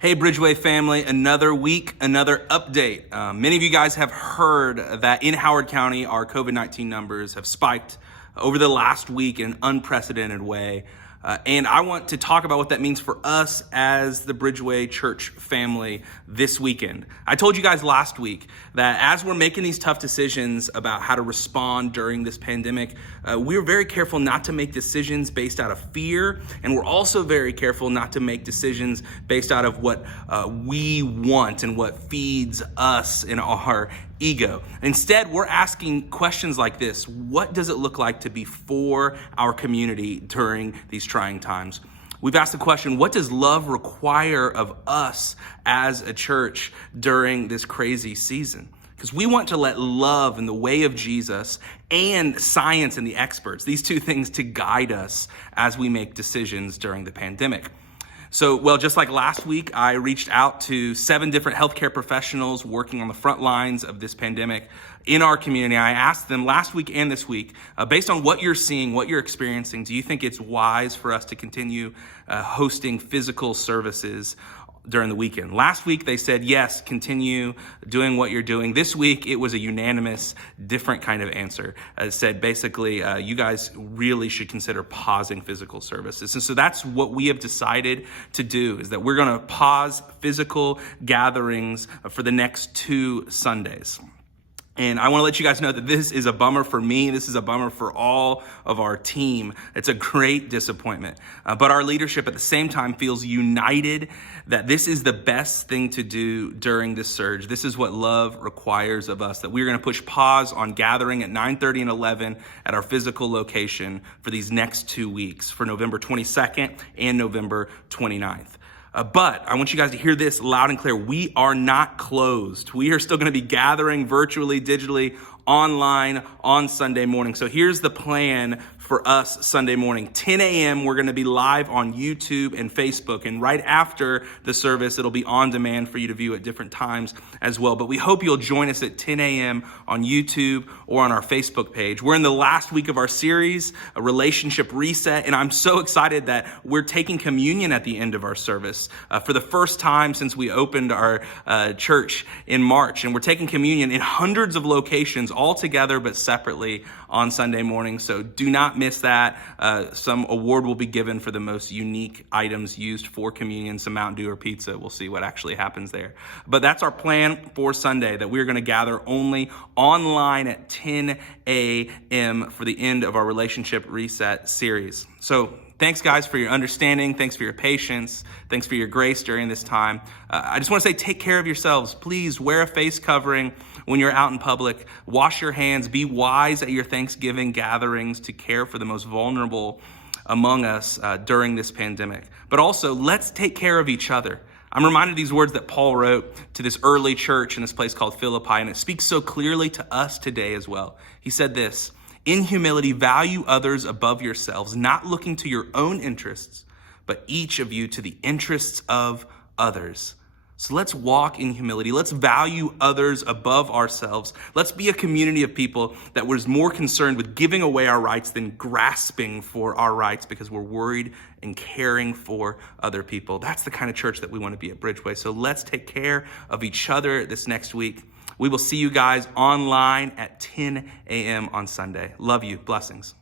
Hey Bridgeway family, another week, another update. Many of you guys have heard that in Howard County, our COVID-19 numbers have spiked over the last week in an unprecedented way. And I want to talk about what that means for us as the Bridgeway Church family this weekend. I told you guys last week that as we're making these tough decisions about how to respond during this pandemic, we're very careful not to make decisions based out of fear. And we're also very careful not to make decisions based out of what we want and what feeds us in our ego. Instead, we're asking questions like this. What does it look like to be for our community during these trying times? We've asked the question, what does love require of us as a church during this crazy season? Because we want to let love and the way of Jesus and science and the experts, these two things, to guide us as we make decisions during the pandemic. So, just like last week, I reached out to 7 different healthcare professionals working on the front lines of this pandemic in our community. I asked them last week and this week, based on what you're seeing, what you're experiencing, do you think it's wise for us to continue hosting physical services during the weekend? Last week, they said, yes, continue doing what you're doing. This week, it was a unanimous, different kind of answer. It said, basically, you guys really should consider pausing physical services. And so that's what we have decided to do, is that we're going to pause physical gatherings for the next 2 Sundays. And I want to let you guys know that this is a bummer for me. This is a bummer for all of our team. It's a great disappointment. But our leadership at the same time feels united that this is the best thing to do during this surge. This is what love requires of us, that we're going to push pause on gathering at 9:30 and 11 at our physical location for these next 2 weeks, for November 22nd and November 29th. But I want you guys to hear this loud and clear. We are not closed. We are still going to be gathering virtually, digitally, online on Sunday morning. So here's the plan for us Sunday morning. 10 a.m., we're going to be live on YouTube and Facebook. And right after the service, it'll be on demand for you to view at different times as well. But we hope you'll join us at 10 a.m. on YouTube or on our Facebook page. We're in the last week of our series, a relationship reset. And I'm so excited that we're taking communion at the end of our service for the first time since we opened our church in March. And we're taking communion in hundreds of locations, all together but separately on Sunday morning. So do not miss that. Some award will be given for the most unique items used for communion, some Mountain Dew or pizza. We'll see what actually happens there. But that's our plan for Sunday, that we're going to gather only online at 10 a.m. for the end of our Relationship Reset series. So thanks, guys, for your understanding. Thanks for your patience. Thanks for your grace during this time. I just want to say, take care of yourselves. Please wear a face covering when you're out in public. Wash your hands. Be wise at your Thanksgiving gatherings to care for the most vulnerable among us during this pandemic. But also, let's take care of each other. I'm reminded of these words that Paul wrote to this early church in this place called Philippi, and it speaks so clearly to us today as well. He said this: in humility, value others above yourselves, not looking to your own interests, but each of you to the interests of others. So let's walk in humility. Let's value others above ourselves. Let's be a community of people that was more concerned with giving away our rights than grasping for our rights because we're worried and caring for other people. That's the kind of church that we want to be at Bridgeway. So let's take care of each other this next week. We will see you guys online at 10 a.m. on Sunday. Love you. Blessings.